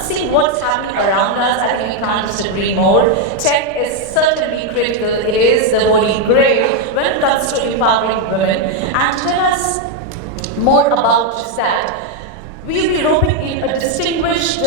See what's happening around us, I think we can't just agree more. Tech is certainly critical. It is the holy grail when it comes to empowering women. And to tell us more about just that, we'll be roping in a distinguished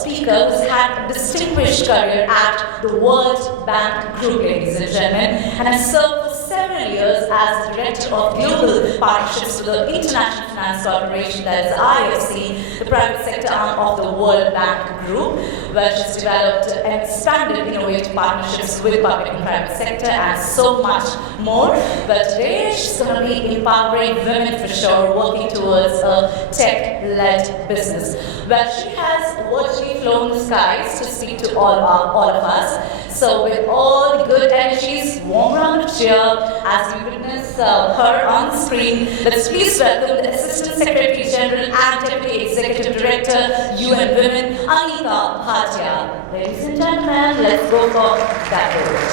speaker who's had a distinguished career at the World Bank Group, ladies and gentlemen, and has served for several years as Director of Global Partnerships for the International Finance Corporation, that is IFC, the private sector arm of the World Bank Group, which has developed and expanded innovative partnerships with public and private sector and so much more. But today she's going to be empowering women for sure, working towards a tech-led business. Well, she has virtually flown the skies to speak to all of us. So with all the good energies, warm round of cheer as we witness her on the screen. Let's please welcome the Assistant Secretary General and Deputy Executive Director, UN Women, Anita, Bhatia. Ladies and gentlemen, let's go for that vote.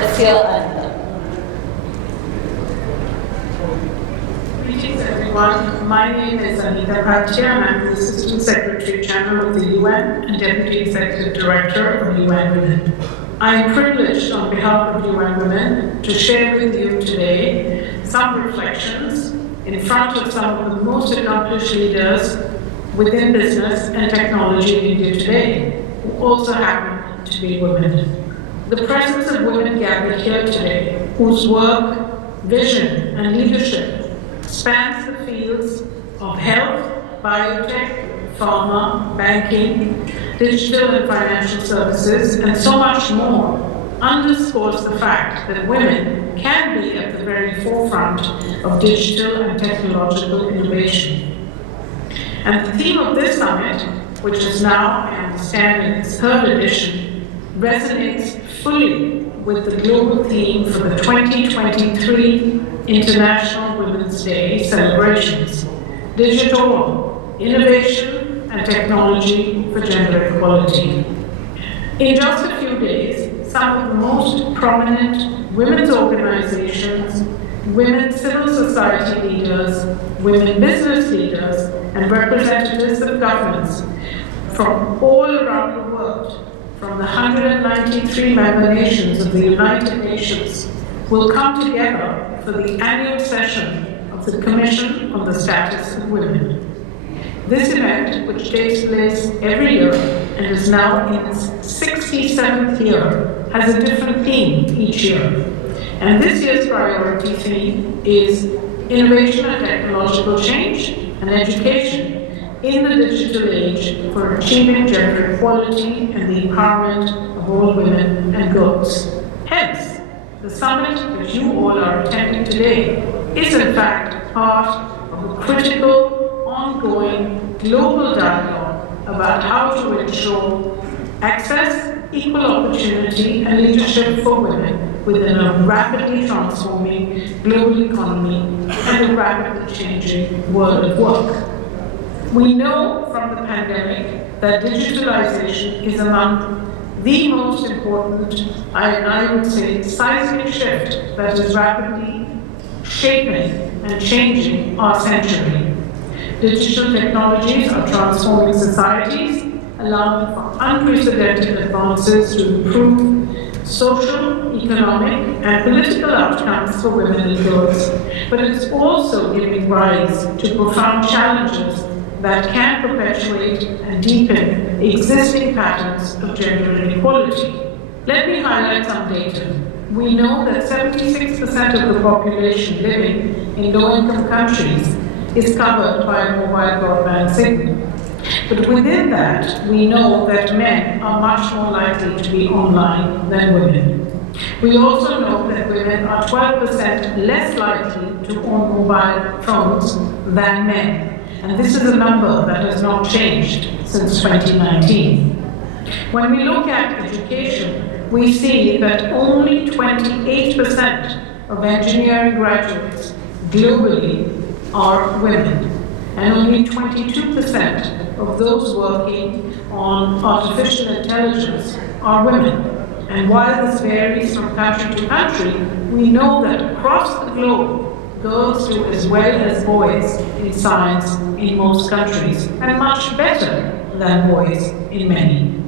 Let's hear Anita. Greetings everyone. My name is Anita Bhatia and I'm the Assistant Secretary General of the UN and Deputy Executive Director of UN Women. I am privileged on behalf of UN Women to share with you today some reflections in front of some of the most accomplished leaders within business and technology in India today, who also happen to be women. The presence of women gathered here today, whose work, vision, and leadership spans the fields of health, biotech, pharma, banking, digital and financial services, and so much more, underscores the fact that women can be at the very forefront of digital and technological innovation. And the theme of this summit, which is now, I understand, in its third edition, resonates fully with the global theme for the 2023 International Women's Day celebrations: digital, innovation, and technology for gender equality. In just a few days, some of the most prominent women's organizations, women civil society leaders, women business leaders, and representatives of governments from all around the world, from the 193 member nations of the United Nations, will come together for the annual session of the Commission on the Status of Women. This event, which takes place every year and is now in its 67th year, has a different theme each year. And this year's priority theme is innovation and technological change and education in the digital age for achieving gender equality and the empowerment of all women and girls. Hence, the summit that you all are attending today is in fact part of a critical, ongoing global dialogue about how to ensure access, equal opportunity, and leadership for women within a rapidly transforming global economy and a rapidly changing world of work. We know from the pandemic that digitalization is among the most important, I would say, seismic shift that is rapidly shaping and changing our century. Digital technologies are transforming societies, allowing for unprecedented advances to improve social, economic, and political outcomes for women and girls. But it's also giving rise to profound challenges that can perpetuate and deepen existing patterns of gender inequality. Let me highlight some data. We know that 76% of the population living in low-income countries is covered by a mobile broadband signal. But within that, we know that men are much more likely to be online than women. We also know that women are 12% less likely to own mobile phones than men. And this is a number that has not changed since 2019. When we look at education, we see that only 28% of engineering graduates globally are women, and only 22% of those working on artificial intelligence are women. And while this varies from country to country, we know that across the globe, girls do as well as boys in science in most countries, and much better than boys in many.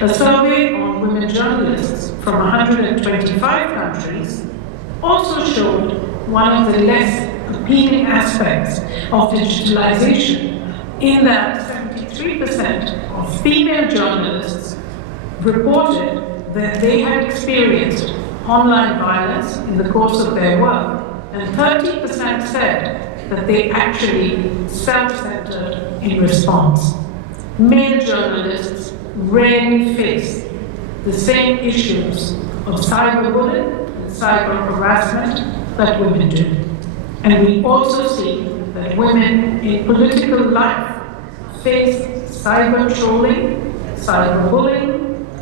A survey on women journalists from 125 countries also showed one of the less appealing aspects of digitalization, in that 73% of female journalists reported that they had experienced online violence in the course of their work, and 30% said that they actually self-centered in response. Male journalists rarely face the same issues of cyberbullying and cyber harassment that women do. And we also see that women in political life face cyber trolling, cyberbullying,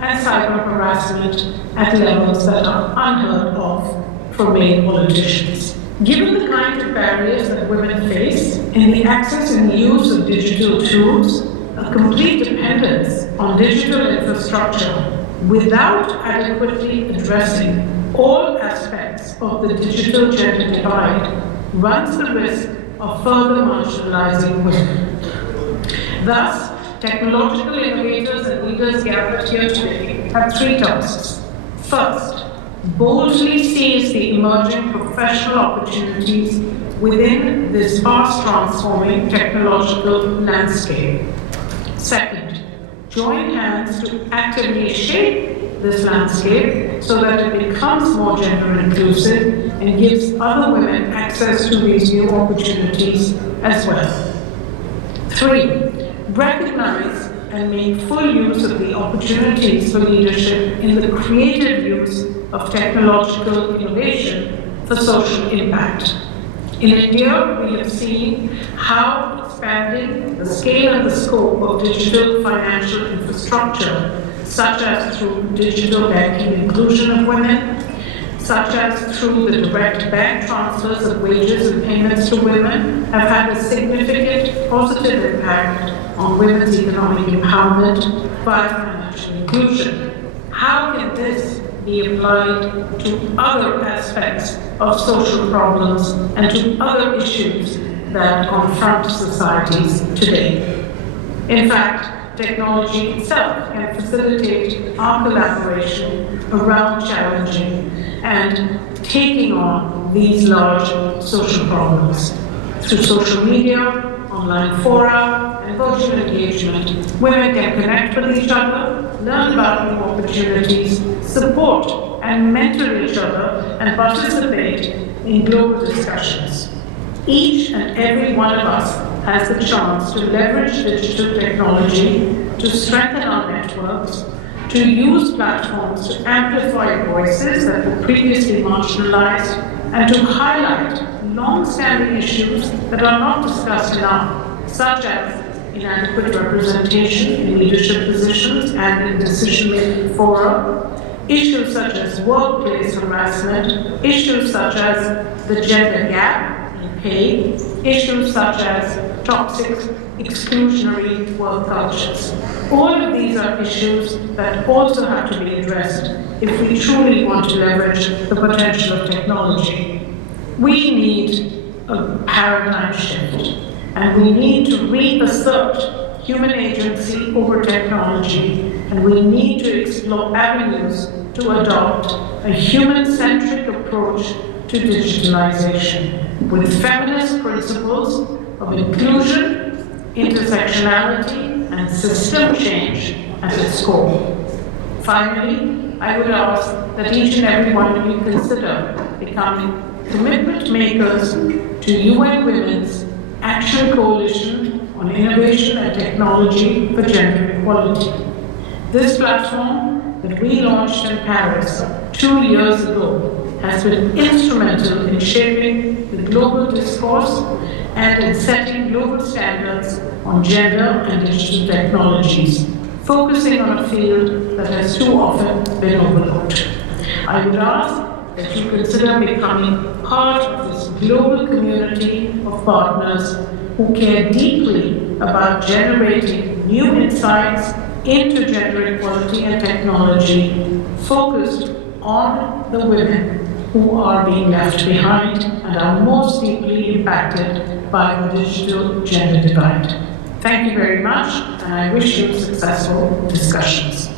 and cyber harassment at levels that are unheard of for male politicians. Given the kind of barriers that women face in the access and use of digital tools, a complete dependence on digital infrastructure without adequately addressing all aspects of the digital gender divide runs the risk of further marginalizing women. Thus, technological innovators and leaders gathered here today have three tasks. First, boldly seize the emerging professional opportunities within this fast-transforming technological landscape. Second, join hands to actively shape this landscape so that it becomes more gender inclusive and gives other women access to these new opportunities as well. Three, recognize and make full use of the opportunities for leadership in the creative use of technological innovation for social impact. In India, we have seen how expanding the scale and the scope of digital financial infrastructure, such as through digital banking inclusion of women, such as through the direct bank transfers of wages and payments to women, have had a significant positive impact on women's economic empowerment by financial inclusion. How can this be applied to other aspects of social problems and to other issues that confront societies today? In fact, technology itself can facilitate our collaboration around challenging and taking on these large social problems. Through social media, online fora, and virtual engagement, women can connect with each other, learn about new opportunities, support and mentor each other, and participate in global discussions. Each and every one of us has the chance to leverage digital technology to strengthen our networks, to use platforms to amplify voices that were previously marginalized, and to highlight long-standing issues that are not discussed enough, such as inadequate representation in leadership positions and in decision-making fora, issues such as workplace harassment, issues such as the gender gap in pay, issues such as toxic, exclusionary work cultures. All of these are issues that also have to be addressed if we truly want to leverage the potential of technology. We need a paradigm shift, and we need to reassert human agency over technology, and we need to explore avenues to adopt a human-centric approach to digitalization with feminist principles of inclusion, intersectionality, and system change at its core. Finally, I would ask that each and every one of you consider becoming commitment makers to UN Women's Action Coalition on Innovation and Technology for Gender Equality. This platform that we launched in Paris 2 years ago has been instrumental in shaping the global discourse and in setting global standards on gender and digital technologies, focusing on a field that has too often been overlooked. I would ask that you consider becoming part of this global community of partners who care deeply about generating new insights into gender equality and technology focused on the women who are being left behind and are most deeply impacted by the digital gender divide. Thank you very much, and I wish you successful discussions.